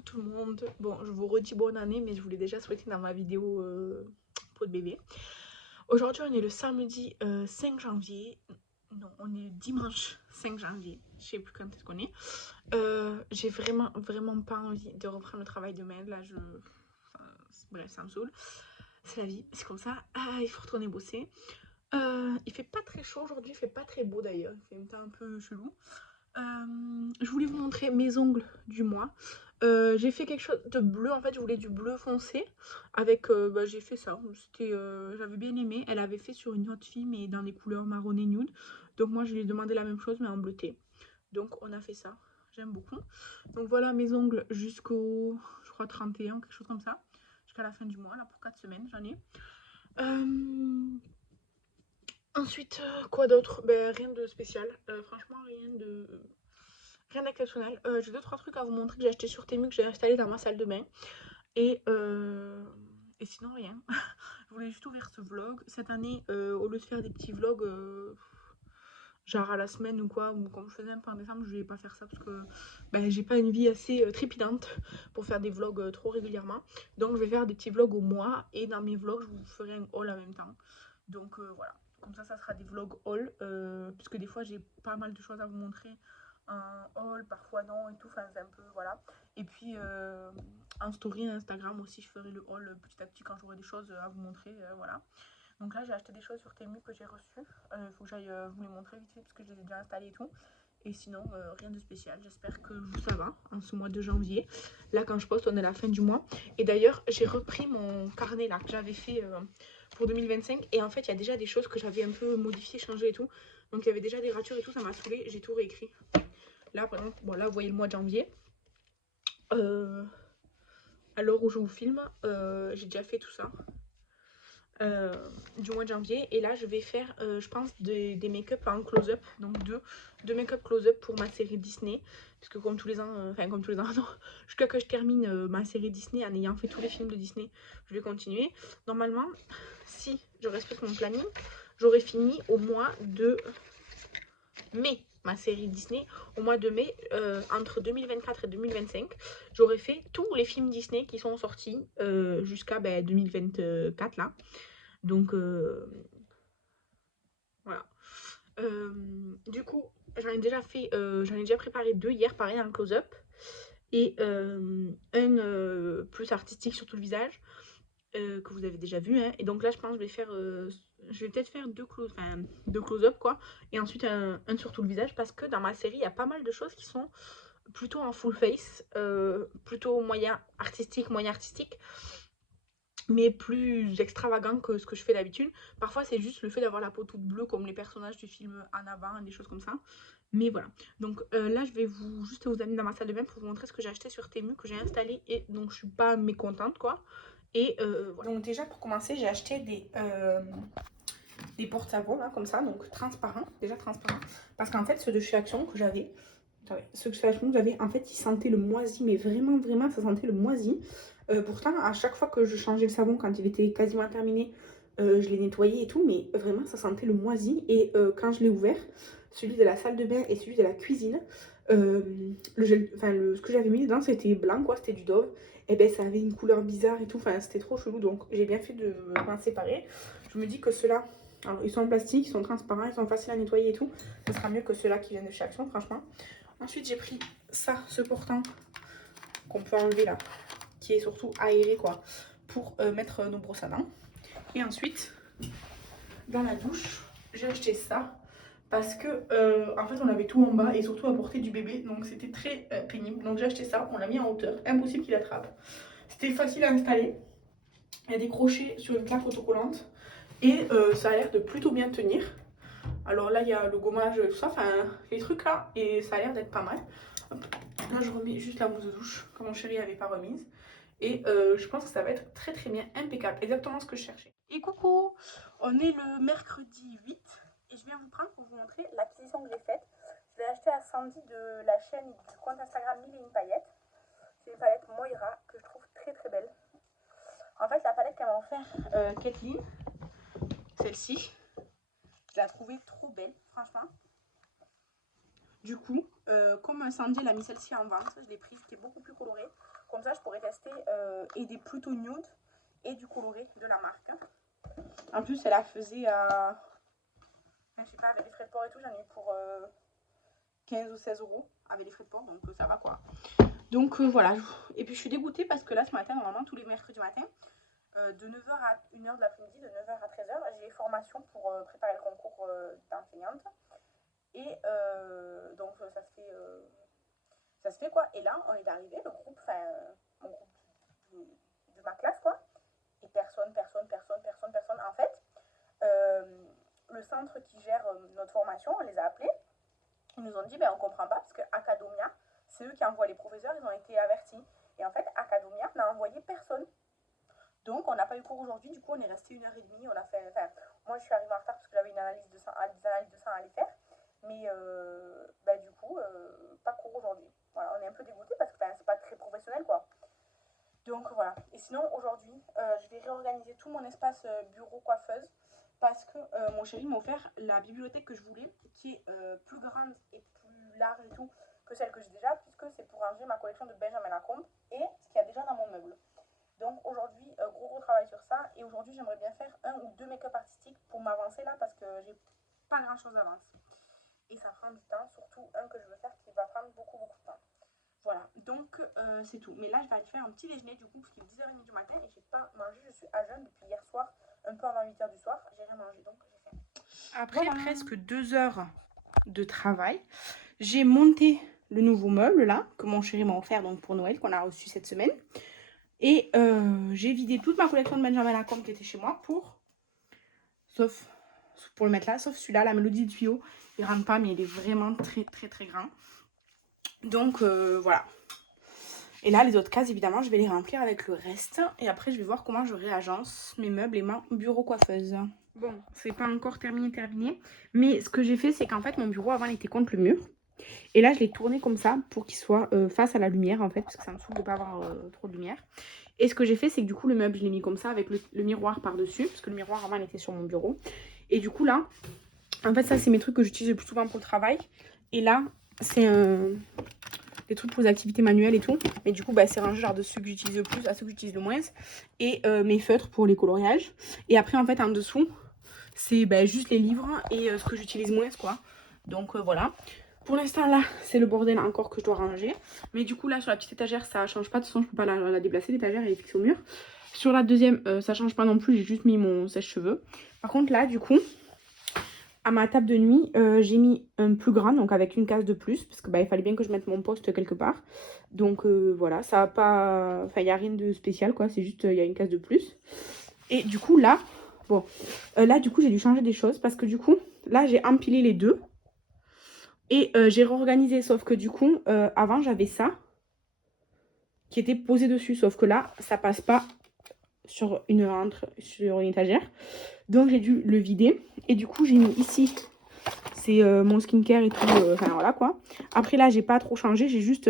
Coucou tout le monde. Bon, je vous redis bonne année, mais je vous l'ai déjà souhaité dans ma vidéo pot de bébé. Aujourd'hui, on est le samedi 5 janvier. Non, on est dimanche 5 janvier. Je sais plus quand est-ce qu'on est. J'ai vraiment pas envie de reprendre le travail demain. Là, enfin, bref, ça me saoule. C'est la vie, c'est comme ça. Ah, il faut retourner bosser. Il fait pas très chaud aujourd'hui, il fait pas très beau d'ailleurs. Il fait un temps un peu chelou. Je voulais vous montrer mes ongles du mois. J'ai fait quelque chose de bleu, en fait je voulais du bleu foncé avec, j'ai fait ça, j'avais bien aimé. Elle avait fait sur une autre fille mais dans les couleurs marron et nude, donc moi je lui ai demandé la même chose mais en bleuté, donc on a fait ça, j'aime beaucoup. Donc voilà mes ongles jusqu'au, je crois 31, quelque chose comme ça, jusqu'à la fin du mois, là pour 4 semaines j'en ai. Ensuite, quoi d'autre? Ben rien de spécial, franchement rien d'exceptionnel. J'ai deux trois trucs à vous montrer que j'ai acheté sur Temu, que j'ai installé dans ma salle de bain. Et, euh, et sinon, rien. Je voulais juste ouvrir ce vlog. Cette année, au lieu de faire des petits vlogs, genre à la semaine ou quoi, ou comme je faisais un peu en décembre, je vais pas faire ça parce que j'ai pas une vie assez trépidante pour faire des vlogs trop régulièrement. Donc, je vais faire des petits vlogs au mois. Et dans mes vlogs, je vous ferai un haul en même temps. Donc, voilà. Comme ça sera des vlogs haul. Puisque des fois, j'ai pas mal de choses à vous montrer un haul, parfois non et tout, enfin c'est un peu voilà. Et puis en story Instagram aussi je ferai le haul petit à petit quand j'aurai des choses à vous montrer, voilà. Donc là j'ai acheté des choses sur Temu que j'ai reçues, il faut que j'aille vous les montrer vite fait parce que je les ai déjà installées et tout. Et sinon rien de spécial, j'espère que vous ça va en ce mois de janvier. Là quand je poste on est à la fin du mois. Et d'ailleurs j'ai repris mon carnet là que j'avais fait pour 2025. Et en fait il y a déjà des choses que j'avais un peu modifiées, changées et tout. Donc il y avait déjà des ratures et tout, ça m'a saoulé, j'ai tout réécrit. Là, par exemple, bon, là, vous voyez le mois de janvier. À l'heure où je vous filme, j'ai déjà fait tout ça. Du mois de janvier. Et là, je vais faire, je pense, des make-up en close-up. Donc, deux make-up close-up pour ma série Disney. Puisque comme tous les ans, enfin, comme tous les ans, non, jusqu'à que je termine ma série Disney en ayant fait tous les films de Disney, je vais continuer. Normalement, si je respecte mon planning, j'aurai fini au mois de mai ma série Disney. Au mois de mai, entre 2024 et 2025, j'aurais fait tous les films Disney qui sont sortis jusqu'à 2024 là. Donc voilà. Du coup, j'en ai déjà préparé deux hier, pareil, en close-up. Et un plus artistique sur tout le visage, que vous avez déjà vu, hein. Et donc là, je pense que je vais peut-être faire deux close-up quoi. Et ensuite un sur tout le visage parce que dans ma série, il y a pas mal de choses qui sont plutôt en full face, plutôt moyen artistique, mais plus extravagant que ce que je fais d'habitude. Parfois, c'est juste le fait d'avoir la peau toute bleue, comme les personnages du film en avant, des choses comme ça. Mais voilà. Donc là, je vais juste vous amener dans ma salle de bain pour vous montrer ce que j'ai acheté sur Temu, que j'ai installé et donc je suis pas mécontente, quoi. Et voilà. Donc déjà, pour commencer, j'ai acheté des porte-savons, là, comme ça, donc transparents, déjà transparents. Parce qu'en fait, ceux de chez Action que j'avais, ceux de chez Action que j'avais, en fait, ils sentaient le moisi, mais vraiment, ça sentait le moisi. Pourtant, à chaque fois que je changeais le savon, quand il était quasiment terminé, je l'ai nettoyé et tout, mais vraiment, ça sentait le moisi. Et quand je l'ai ouvert, celui de la salle de bain et celui de la cuisine, ce que j'avais mis dedans, c'était blanc, quoi, c'était du Dove. Et ben, ça avait une couleur bizarre et tout, enfin, c'était trop chelou, donc j'ai bien fait de m'en séparer. Je me dis que ceux-là, alors, ils sont en plastique, ils sont transparents, ils sont faciles à nettoyer et tout. Ce sera mieux que ceux-là qui viennent de chez Action, franchement. Ensuite, j'ai pris ça, ce portant qu'on peut enlever là, qui est surtout aéré, quoi, pour mettre nos brosses à dents. Et ensuite, dans la douche, j'ai acheté ça parce que en fait on avait tout en bas et surtout à portée du bébé, donc c'était très pénible. Donc j'ai acheté ça, on l'a mis en hauteur, impossible qu'il attrape. C'était facile à installer, il y a des crochets sur une plaque autocollante et ça a l'air de plutôt bien tenir. Alors là il y a le gommage, tout ça, enfin les trucs là, et ça a l'air d'être pas mal. Hop. Là je remets juste la mousse de douche que mon chéri avait pas remise. Et je pense que ça va être très bien, impeccable, exactement ce que je cherchais. Et coucou, on est le mercredi 8 et je viens vous prendre pour vous montrer l'acquisition que j'ai faite. Je l'ai acheté à Sandy de la chaîne du compte Instagram Mille et une paillettes. C'est une palette Moira que je trouve très belle. En fait la palette qu'elle m'a offert Kathleen, celle-ci, je la trouvais trop belle franchement. Du coup, comme Sandy elle a mis celle-ci en vente, je l'ai prise, qui est beaucoup plus colorée. Comme testé et des plutôt nude et du coloré de la marque. En plus, elle a faisait à... Enfin, je sais pas, avec les frais de port et tout, j'en ai eu pour 15 ou 16 euros avec les frais de port, donc ça va quoi. Donc voilà, et puis je suis dégoûtée parce que là ce matin, normalement tous les mercredis matin, de 9 h à 1 h de l'après-midi, de 9 h à 13 h, j'ai les formations pour préparer le concours d'enseignante. Et donc ça se fait quoi. Et là, on est arrivé, le groupe, enfin mon groupe de ma classe quoi, et personne. En fait, le centre qui gère notre formation, on les a appelés. Ils nous ont dit, ben, on comprend pas parce que Academia, c'est eux qui envoient les professeurs, ils ont été avertis. Et en fait, Academia n'a envoyé personne. Donc, on n'a pas eu cours aujourd'hui, du coup, on est resté 1 h 30. On a fait, enfin, moi, je suis arrivée en retard parce que j'avais des analyses de sang à aller faire. Mais, bah, du coup, pas cours aujourd'hui. Voilà, on est un peu dégoûté parce que c'est pas très professionnel, quoi. Donc, voilà. Et sinon, aujourd'hui, je vais réorganiser tout mon espace bureau coiffeuse parce que mon chéri m'a offert la bibliothèque que je voulais, qui est plus grande et plus large et tout que celle que j'ai déjà, puisque c'est pour ranger ma collection de Benjamin Lacombe et ce qu'il y a déjà dans mon meuble. Donc aujourd'hui, gros travail sur ça. Et aujourd'hui, j'aimerais bien faire 1 ou 2 make-up artistiques pour m'avancer là parce que j'ai pas grand chose d'avance. Et ça prend du temps, surtout un que je veux faire qui va prendre beaucoup de temps. Voilà, donc c'est tout. Mais là, je vais aller faire un petit déjeuner du coup, parce qu'il est 10 h 30 du matin et j'ai pas mangé. Je suis à jeûne depuis hier soir, un peu avant 8 h du soir. J'ai rien mangé, donc j'ai faim. Après voilà. Presque 2 heures de travail, j'ai monté le nouveau meuble là, que mon chéri m'a offert donc pour Noël, qu'on a reçu cette semaine. Et j'ai vidé toute ma collection de Benjamin Lacombe qui était chez moi sauf pour le mettre là, sauf celui-là, la Mélodie de tuyau. Il rentre pas, mais il est vraiment très grand. Donc voilà. Et là, les autres cases, évidemment, je vais les remplir avec le reste. Et après, je vais voir comment je réagence mes meubles et ma bureau coiffeuse. Bon, c'est pas encore terminé. Mais ce que j'ai fait, c'est qu'en fait, mon bureau, avant, il était contre le mur. Et là, je l'ai tourné comme ça pour qu'il soit face à la lumière, en fait. Parce que ça me saoule de pas avoir trop de lumière. Et ce que j'ai fait, c'est que du coup, le meuble, je l'ai mis comme ça avec le miroir par-dessus. Parce que le miroir, avant, il était sur mon bureau. Et du coup, là, en fait, ça, c'est mes trucs que j'utilise le plus souvent pour le travail. Et là, c'est des trucs pour les activités manuelles et tout. Mais du coup, bah, c'est rangé genre de ceux que j'utilise le plus à ceux que j'utilise le moins. Et mes feutres pour les coloriages. Et après, en fait, en dessous, c'est juste les livres et ce que j'utilise moins, quoi. Donc, voilà. Pour l'instant, là, c'est le bordel encore que je dois ranger. Mais du coup, là, sur la petite étagère, ça change pas. De toute façon, je peux pas la déplacer. L'étagère, elle est fixée au mur. Sur la deuxième, ça change pas non plus. J'ai juste mis mon sèche-cheveux. Par contre, là, du coup, à ma table de nuit, j'ai mis un plus grand, donc avec une case de plus, parce que il fallait bien que je mette mon poste quelque part. Donc voilà, ça va pas... Enfin, il n'y a rien de spécial, quoi, c'est juste, il y a une case de plus. Et du coup, là, bon, là, du coup, j'ai dû changer des choses, parce que du coup, là, j'ai empilé les deux. Et j'ai réorganisé, sauf que du coup, avant, j'avais ça, qui était posé dessus, sauf que là, ça passe pas sur une étagère. Donc j'ai dû le vider. Et du coup j'ai mis ici, c'est mon skincare et tout, enfin voilà quoi. Après là j'ai pas trop changé, j'ai juste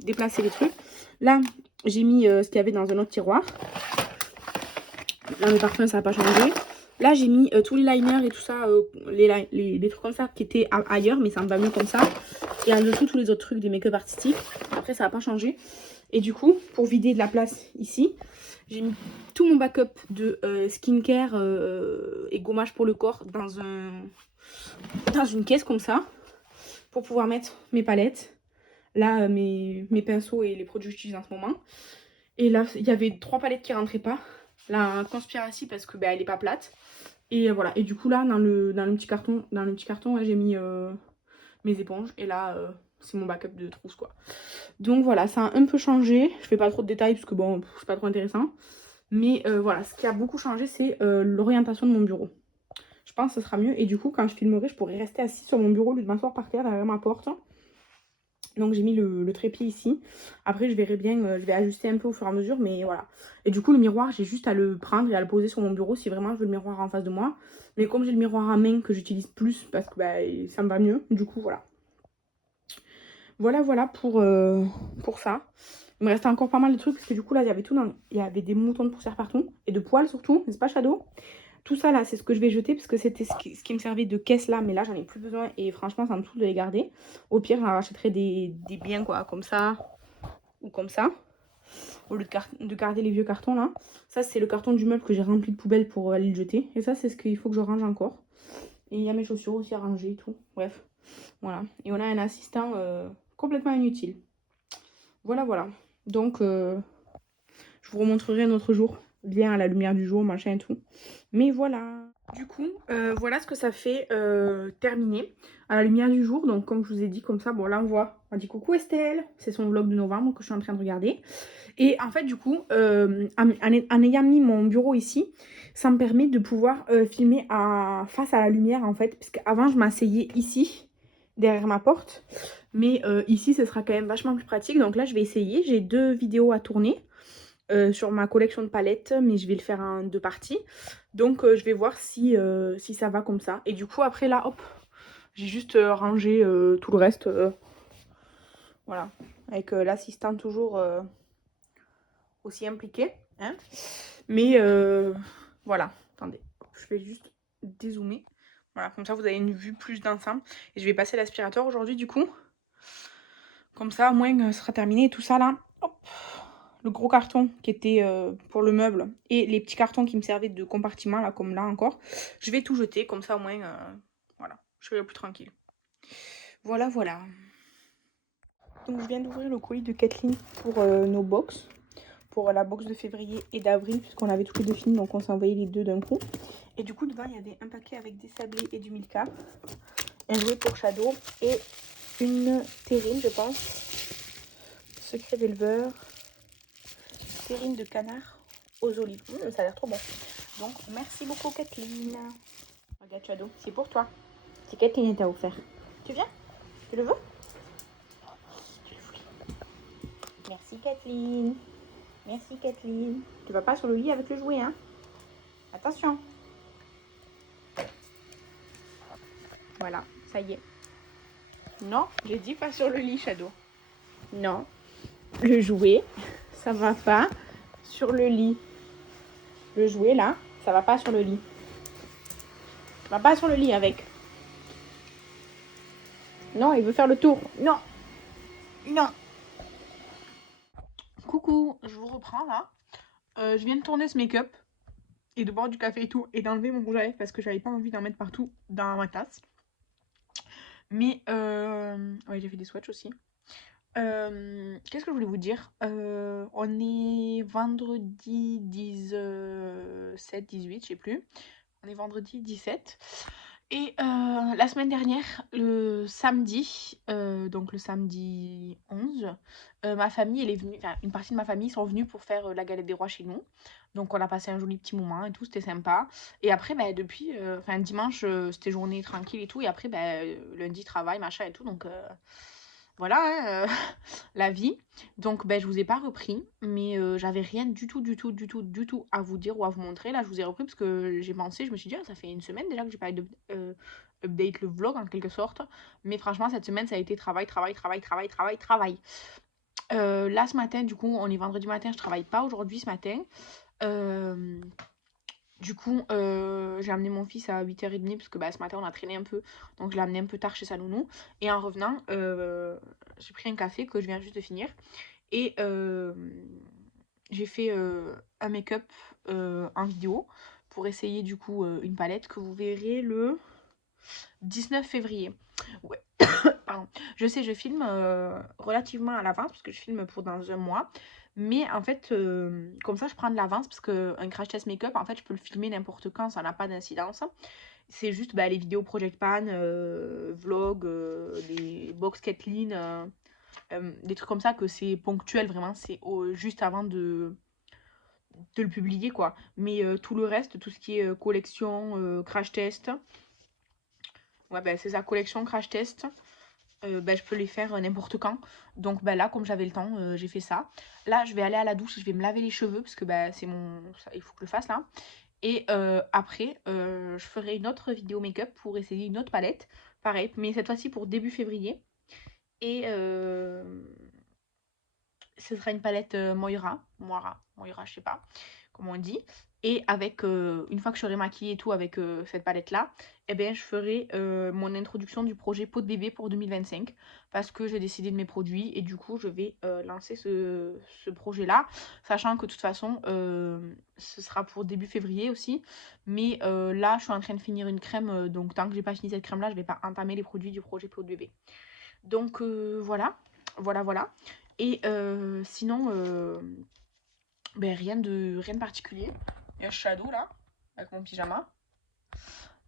déplacé les trucs. Là j'ai mis ce qu'il y avait dans un autre tiroir. Là mes parfums ça n'a pas changé. Là j'ai mis tous les liners et tout ça, les trucs comme ça qui étaient ailleurs, mais ça me va mieux comme ça. Et en dessous tous les autres trucs des make-up artistiques. Après ça n'a pas changé. Et du coup pour vider de la place ici, j'ai mis tout mon backup de skincare et gommage pour le corps dans une caisse comme ça. Pour pouvoir mettre mes palettes. Là, mes pinceaux et les produits que j'utilise en ce moment. Et là, il y avait 3 palettes qui rentraient pas. La Conspiracy parce que elle est pas plate. Et voilà. Et du coup, là, dans le petit carton, ouais, j'ai mis mes éponges. Et là, c'est mon backup de trousse, quoi. Donc voilà, ça a un peu changé. Je fais pas trop de détails parce que bon, c'est pas trop intéressant. Mais voilà, ce qui a beaucoup changé, c'est l'orientation de mon bureau. Je pense que ce sera mieux. Et du coup, quand je filmerai, je pourrai rester assise sur mon bureau au lieu de m'asseoir par terre derrière ma porte. Donc j'ai mis le trépied ici. Après, je verrai bien, je vais ajuster un peu au fur et à mesure. Mais voilà. Et du coup, le miroir, j'ai juste à le prendre et à le poser sur mon bureau si vraiment je veux le miroir en face de moi. Mais comme j'ai le miroir à main que j'utilise plus parce que ça me va mieux. Du coup, voilà. Voilà pour ça. Il me restait encore pas mal de trucs parce que du coup là il y avait tout il y avait des moutons de poussière partout et de poils surtout, n'est-ce pas Shadow? Tout ça là c'est ce que je vais jeter parce que c'était ce qui me servait de caisse là, mais là j'en ai plus besoin et franchement ça me saoule de les garder. Au pire j'en rachèterai des biens quoi, comme ça ou comme ça. au lieu de garder les vieux cartons là. Ça, c'est le carton du meuble que j'ai rempli de poubelle pour aller le jeter. Et ça, c'est ce qu'il faut que je range encore. Et il y a mes chaussures aussi à ranger et tout. Bref, voilà. Et on a un assistant complètement inutile. Voilà, voilà. Donc, je vous remontrerai un autre jour. Bien à la lumière du jour, machin et tout. Mais voilà. Du coup, voilà ce que ça fait terminé à la lumière du jour. Donc, comme je vous ai dit, comme ça, bon, là, on dit coucou Estelle. C'est son vlog de novembre que je suis en train de regarder. Et en fait, du coup, en ayant mis mon bureau ici, ça me permet de pouvoir filmer face à la lumière, en fait. Parce qu'avant, je m'asseyais ici, derrière ma porte. Mais ici, ce sera quand même vachement plus pratique. Donc là, je vais essayer. J'ai 2 vidéos à tourner sur ma collection de palettes. Mais je vais le faire en 2 parties. Donc, je vais voir si ça va comme ça. Et du coup, après, là, hop, j'ai juste rangé tout le reste. Voilà. Avec l'assistant toujours aussi impliqué. Hein. Mais voilà. Attendez. Je vais juste dézoomer. Voilà, comme ça, vous avez une vue plus d'ensemble. Et je vais passer l'aspirateur aujourd'hui, du coup. Comme ça, au moins, ce sera terminé. Et tout ça, là, hop, le gros carton qui était pour le meuble et les petits cartons qui me servaient de compartiment, là, comme là encore, je vais tout jeter. Comme ça, au moins, voilà, je serai plus tranquille. Voilà, voilà. Donc, je viens d'ouvrir le colis de Kathleen pour nos box. Pour la box de février et d'avril, puisqu'on avait tous les 2 films, donc on s'est envoyé les 2 d'un coup. Et du coup, dedans, il y avait un paquet avec des sablés et du Milka, un jouet pour Shadow et une terrine, je pense. Secret d'éleveur, terrine de canard aux olives. Ça a l'air trop bon. Donc, merci beaucoup, Kathleen. Regarde, Shadow, c'est pour toi. C'est Kathleen qui t'a offert. Tu viens? Tu le veux? Tu le voulais. Merci, Kathleen. Merci, Kathleen. Tu vas pas sur le lit avec le jouet, hein? Attention. Voilà, ça y est. Non, j'ai dit pas sur le lit, Shadow. Non, le jouet, ça va pas sur le lit. Le jouet, là, ça va pas sur le lit. Ça va pas sur le lit avec. Non, il veut faire le tour. Non. Non. Coucou, je vous reprends, là. Je viens de tourner ce make-up et de boire du café et tout et d'enlever mon rouge à lèvres parce que j'avais pas envie d'en mettre partout dans ma tasse. Mais, ouais, j'ai fait des swatchs aussi. Qu'est-ce que je voulais vous dire? On est vendredi 17, 18, je sais plus. On est vendredi 17. Et la semaine dernière, le samedi, donc le samedi 11, ma famille, elle est venue, enfin une partie de ma famille sont venus pour faire la galette des rois chez nous. Donc on a passé un joli petit moment et tout, c'était sympa. Et après, bah, depuis, enfin dimanche, c'était journée tranquille et tout. Et après, bah, lundi, travail, machin et tout. Donc voilà, hein, la vie. Donc, ben, je vous ai pas repris, mais j'avais rien du tout, du tout, du tout, du tout à vous dire ou à vous montrer. Là, je vous ai repris parce que j'ai pensé, je me suis dit, ah, ça fait une semaine déjà que j'ai pas update le vlog en quelque sorte. Mais franchement, cette semaine, ça a été travail, travail, travail, travail, travail, travail. Là, ce matin, du coup, on est vendredi matin, je travaille pas aujourd'hui ce matin. Du coup, j'ai amené mon fils à 8h30 parce que bah, ce matin on a traîné un peu. Donc je l'ai amené un peu tard chez sa nounou. Et en revenant, j'ai pris un café que je viens juste de finir. Et j'ai fait un make-up en vidéo pour essayer du coup une palette que vous verrez le 19 février. Ouais, pardon. Je sais, je filme relativement à l'avance parce que je filme pour dans un mois. Mais en fait, comme ça, je prends de l'avance parce qu'un crash test make-up, en fait, je peux le filmer n'importe quand, ça n'a pas d'incidence. C'est juste bah, les vidéos Project Pan, vlog, les box Kathleen, des trucs comme ça que c'est ponctuel vraiment, c'est juste avant de le publier quoi. Mais tout le reste, tout ce qui est collection, crash test, ouais, bah, c'est sa collection crash test. Bah, je peux les faire n'importe quand. Donc bah, là, comme j'avais le temps, j'ai fait ça. Là, je vais aller à la douche, je vais me laver les cheveux parce que bah, c'est mon... ça, il faut que je le fasse là. Et après, je ferai une autre vidéo make-up pour essayer une autre palette. Pareil, mais cette fois-ci pour début février. Et ce sera une palette Moira, je sais pas. comme on dit. Et avec, une fois que je serai maquillée et tout avec cette palette-là, eh bien, je ferai mon introduction du projet peau de bébé pour 2025. Parce que j'ai décidé de mes produits et du coup, je vais lancer ce projet-là. Sachant que de toute façon, ce sera pour début février aussi. Mais là, je suis en train de finir une crème. Donc, tant que j'ai pas fini cette crème-là, je vais pas entamer les produits du projet peau de bébé. Donc, voilà. Voilà. Et sinon... ben, rien de particulier. Il y a un shadow là, avec mon pyjama.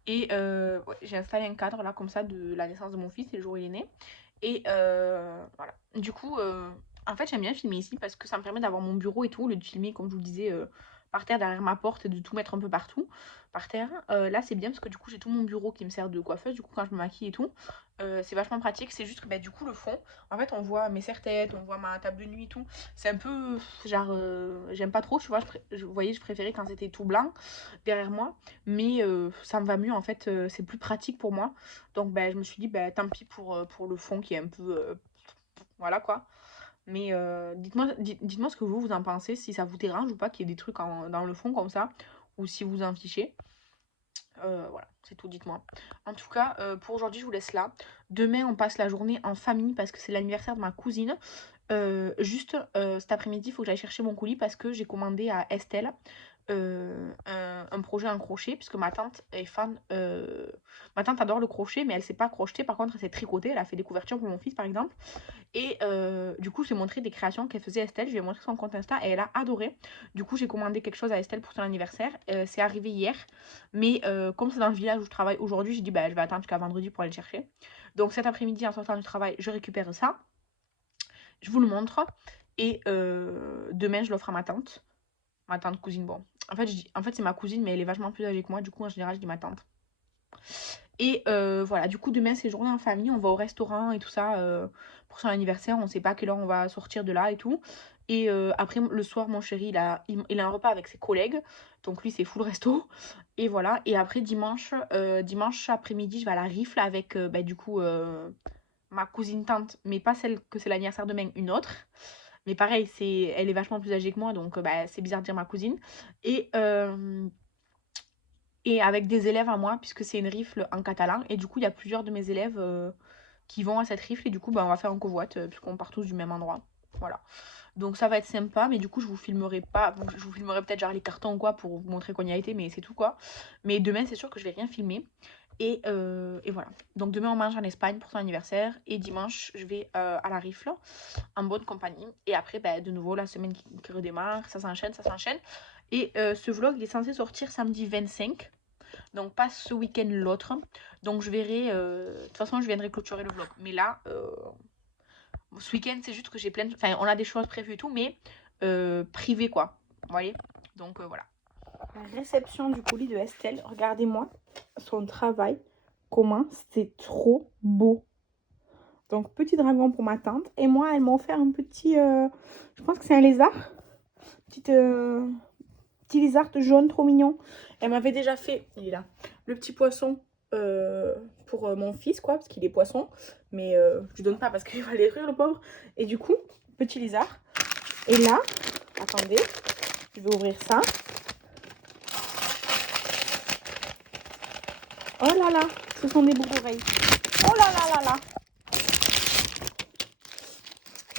Et ouais, j'ai installé un cadre là, comme ça, de la naissance de mon fils, c'est le jour où il est né. Et voilà. Du coup, en fait, j'aime bien filmer ici parce que ça me permet d'avoir mon bureau et tout, le de filmer, comme je vous le disais, par terre derrière ma porte et de tout mettre un peu partout par terre. Là, c'est bien parce que du coup, j'ai tout mon bureau qui me sert de coiffeuse, du coup, quand je me maquille et tout. C'est vachement pratique. C'est juste que bah, du coup, le fond, en fait, on voit mes serre-têtes, on voit ma table de nuit et tout. C'est un peu genre, j'aime pas trop, tu vois. Vous voyez, je préférais quand c'était tout blanc derrière moi. Mais ça me va mieux, en fait, c'est plus pratique pour moi. Donc, bah, je me suis dit, bah, tant pis pour le fond qui est un peu. Voilà quoi. Mais dites-moi ce que vous en pensez, si ça vous dérange ou pas qu'il y ait des trucs dans le fond comme ça, ou si vous en fichez. Voilà, c'est tout, dites-moi. En tout cas, pour aujourd'hui, je vous laisse là. Demain, on passe la journée en famille parce que c'est l'anniversaire de ma cousine. Juste cet après-midi, il faut que j'aille chercher mon colis parce que j'ai commandé à Estelle un projet en crochet puisque ma tante est fan. Ma tante adore le crochet, mais elle sait pas crocheter. Par contre, elle sait tricoter. Elle a fait des couvertures pour mon fils, par exemple. Et du coup, j'ai montré des créations qu'elle faisait Estelle. Je lui ai montré son compte Insta et elle a adoré. Du coup, j'ai commandé quelque chose à Estelle pour son anniversaire. C'est arrivé hier. Mais comme c'est dans le village où je travaille aujourd'hui, j'ai dit bah, je vais attendre jusqu'à vendredi pour aller le chercher. Donc cet après-midi, en sortant du travail, je récupère ça. Je vous le montre. Et demain, je l'offre à ma tante. Ma tante cousine, bon. En fait, c'est ma cousine, mais elle est vachement plus âgée que moi. Du coup, en général, je dis ma tante. Et voilà, du coup, demain, c'est journée en famille. On va au restaurant et tout ça pour son anniversaire. On sait pas à quelle heure on va sortir de là et tout. Et après, le soir, mon chéri, il a un repas avec ses collègues. Donc, lui, c'est full resto. Et voilà. Et après, dimanche après-midi, je vais à la rifle avec, bah, du coup, ma cousine tante. Mais pas celle que c'est l'anniversaire demain, une autre. Mais pareil, elle est vachement plus âgée que moi. Donc, bah, c'est bizarre de dire ma cousine. Et avec des élèves à moi, puisque c'est une rifle en catalan. Et du coup, il y a plusieurs de mes élèves qui vont à cette rifle. Et du coup, bah, on va faire un covoite, puisqu'on part tous du même endroit. Voilà. Donc ça va être sympa, mais du coup, je vous filmerai pas. Bon, je vous filmerai peut-être genre les cartons ou quoi pour vous montrer qu'on y a été, mais c'est tout quoi. Mais demain, c'est sûr que je vais rien filmer. Et voilà. Donc demain, on mange en Espagne pour son anniversaire. Et dimanche, je vais à la rifle en bonne compagnie. Et après, bah, de nouveau, la semaine qui redémarre. Ça s'enchaîne, ça s'enchaîne. Et ce vlog, il est censé sortir samedi 25. Donc pas ce week-end, l'autre. Donc je verrai... de toute façon, je viendrai clôturer le vlog. Mais là, ce week-end, c'est juste que j'ai plein de... Enfin, on a des choses prévues et tout, mais privé, quoi. Vous voyez. Donc voilà. La réception du colis de Estelle. Regardez-moi son travail. Comment c'est trop beau. Donc petit dragon pour ma tante. Et moi, elle m'a offert un petit... je pense que c'est un lézard. Petit lézard jaune trop mignon. Elle m'avait déjà fait, il est là, le petit poisson pour mon fils, quoi, parce qu'il est poisson. Mais je lui donne pas parce qu'il va les rire, le pauvre. Et du coup, petit lézard. Et là, attendez, je vais ouvrir ça. Oh là là, ce sont des boucles d'oreilles. Oh là là là là.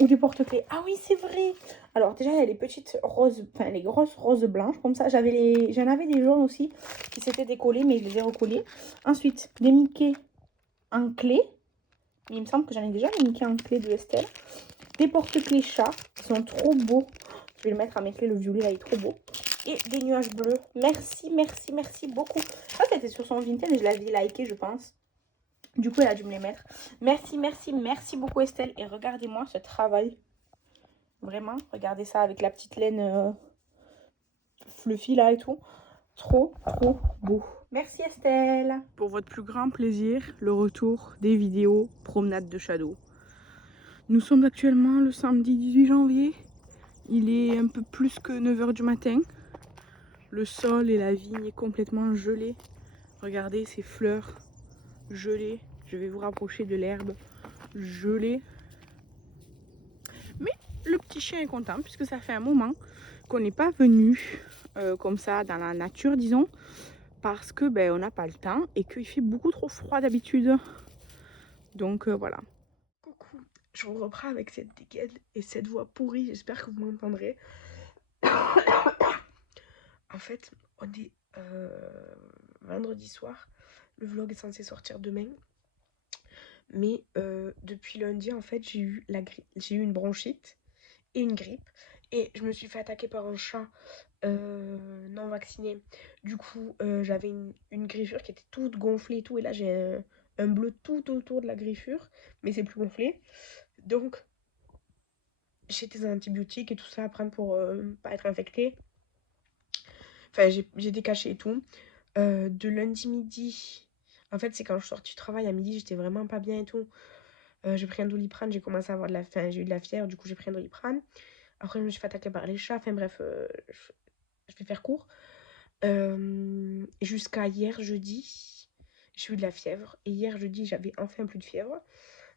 Ou du porte-clés. Ah oui, c'est vrai. Alors déjà, il y a les petites roses, enfin les grosses roses blanches comme ça. J'en avais des jaunes aussi qui s'étaient décollés, mais je les ai recollés. Ensuite, des Mickey en clé. Il me semble que j'en ai déjà les Mickey en clé de Estelle. Des porte-clés chats. Ils sont trop beaux. Je vais le mettre à mes clés. Le violet, là, il est trop beau. Et des nuages bleus. Merci, merci, merci beaucoup. Ça, c'était sur son Vinted et je l'avais liké, je pense. Du coup, elle a dû me les mettre. Merci, merci, merci beaucoup Estelle. Et regardez-moi ce travail. Vraiment, regardez ça avec la petite laine fluffy là et tout. Trop, trop beau. Merci Estelle. Pour votre plus grand plaisir, le retour des vidéos promenade de Shadow. Nous sommes actuellement le samedi 18 janvier. Il est un peu plus que 9 h du matin. Le sol et la vigne est complètement gelé. Regardez ces fleurs gelées. Je vais vous rapprocher de l'herbe gelée. Mais le petit chien est content puisque ça fait un moment qu'on n'est pas venu comme ça dans la nature, disons, parce que ben, on n'a pas le temps et qu'il fait beaucoup trop froid d'habitude. Donc voilà. Coucou, je vous reprends avec cette dégaine et cette voix pourrie, j'espère que vous m'entendrez. En fait, on est vendredi soir, le vlog est censé sortir demain. Mais depuis lundi, en fait, j'ai eu une bronchite et une grippe. Et je me suis fait attaquer par un chat non vacciné. Du coup, j'avais une griffure qui était toute gonflée et tout. Et là, j'ai un bleu tout autour de la griffure. Mais c'est plus gonflé. Donc, j'ai des antibiotiques et tout ça à prendre pour pas être infectée. Enfin, j'ai des cachets et tout. De lundi midi, en fait, c'est quand je suis sortie du travail à midi, j'étais vraiment pas bien et tout. J'ai pris un Doliprane, j'ai commencé à avoir j'ai eu de la fièvre, du coup j'ai pris un Doliprane. Après, je me suis fait attaquer par les chats. Enfin bref, je vais faire court. Jusqu'à hier jeudi, j'ai eu de la fièvre. Et hier jeudi, j'avais enfin plus de fièvre.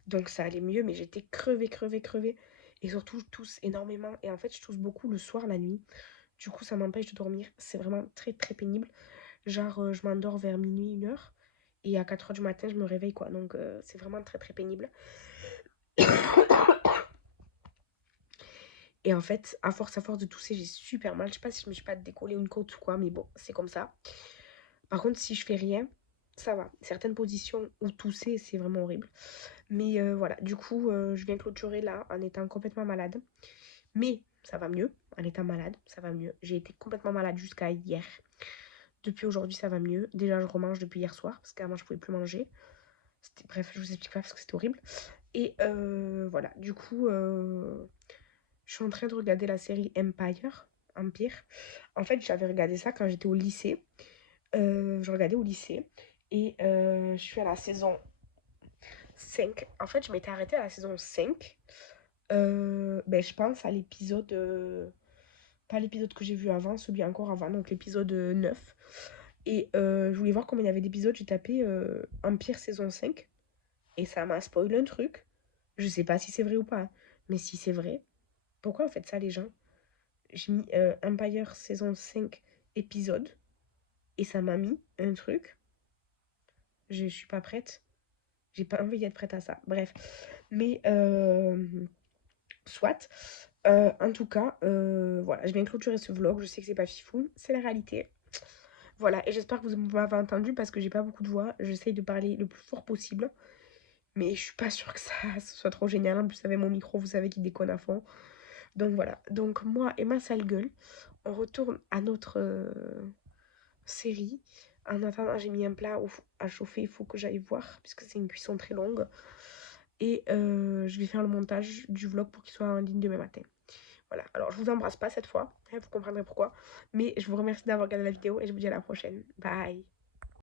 Donc ça allait mieux, mais j'étais crevée. Et surtout, je tousse énormément. Et en fait, je tousse beaucoup le soir, la nuit. Du coup, ça m'empêche de dormir. C'est vraiment très pénible. Genre, je m'endors vers minuit, 1h. Et à 4h du matin, je me réveille, quoi. Donc, c'est vraiment très pénible. Et en fait, à force de tousser, j'ai super mal. Je sais pas si je me suis pas décollé une côte ou quoi, mais bon, c'est comme ça. Par contre, si je fais rien, ça va. Certaines positions où tousser, c'est vraiment horrible. Mais voilà, du coup, je viens clôturer là en étant complètement malade. Mais ça va mieux. En étant malade, ça va mieux. J'ai été complètement malade jusqu'à hier. Depuis aujourd'hui, ça va mieux. Déjà, je remange depuis hier soir, parce qu'avant, je pouvais plus manger. Bref, je vous explique pas parce que c'était horrible. Et voilà, du coup, je suis en train de regarder la série Empire. En fait, j'avais regardé ça quand j'étais au lycée. Je regardais au lycée. Et je suis à la saison 5. En fait, je m'étais arrêtée à la saison 5. Ben, je pense à l'épisode... pas l'épisode que j'ai vu avant, celui encore avant, donc l'épisode 9. Et je voulais voir combien il y avait d'épisodes. J'ai tapé Empire saison 5. Et ça m'a spoilé un truc. Je sais pas si c'est vrai ou pas, hein. Mais si c'est vrai, pourquoi vous faites ça, les gens? J'ai mis Empire saison 5 épisode. Et ça m'a mis un truc. Je suis pas prête. J'ai pas envie d'être prête à ça. Bref. Mais soit. En tout cas, voilà. Je viens clôturer ce vlog. Je sais que c'est pas fifou. C'est la réalité. Voilà. Et j'espère que vous m'avez entendu parce que j'ai pas beaucoup de voix. J'essaye de parler le plus fort possible. Mais je suis pas sûre que ça ce soit trop génial. En plus, avec mon micro, vous savez qu'il déconne à fond. Donc voilà. Donc moi et ma sale gueule, on retourne à notre série. En attendant, j'ai mis un plat à chauffer. Il faut que j'aille voir puisque c'est une cuisson très longue. Et je vais faire le montage du vlog pour qu'il soit en ligne demain matin. Voilà. Alors, je vous embrasse pas cette fois. Vous comprendrez pourquoi. Mais je vous remercie d'avoir regardé la vidéo et je vous dis à la prochaine. Bye.